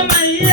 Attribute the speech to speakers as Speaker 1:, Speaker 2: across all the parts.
Speaker 1: calma aí.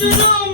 Speaker 1: Shalom.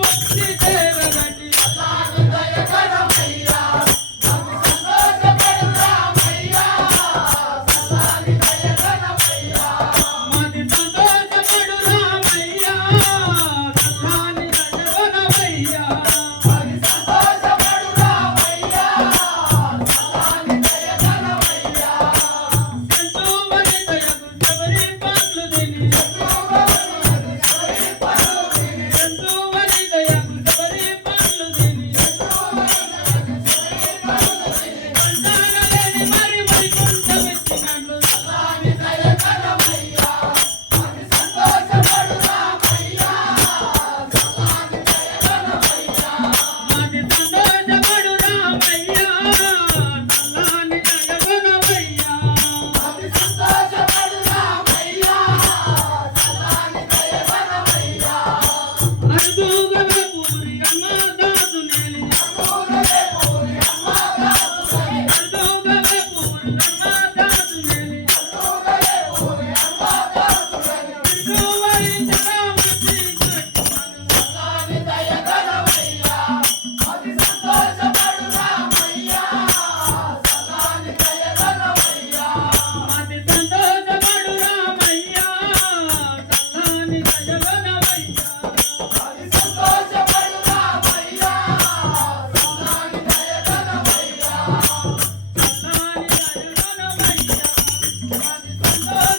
Speaker 1: Oh!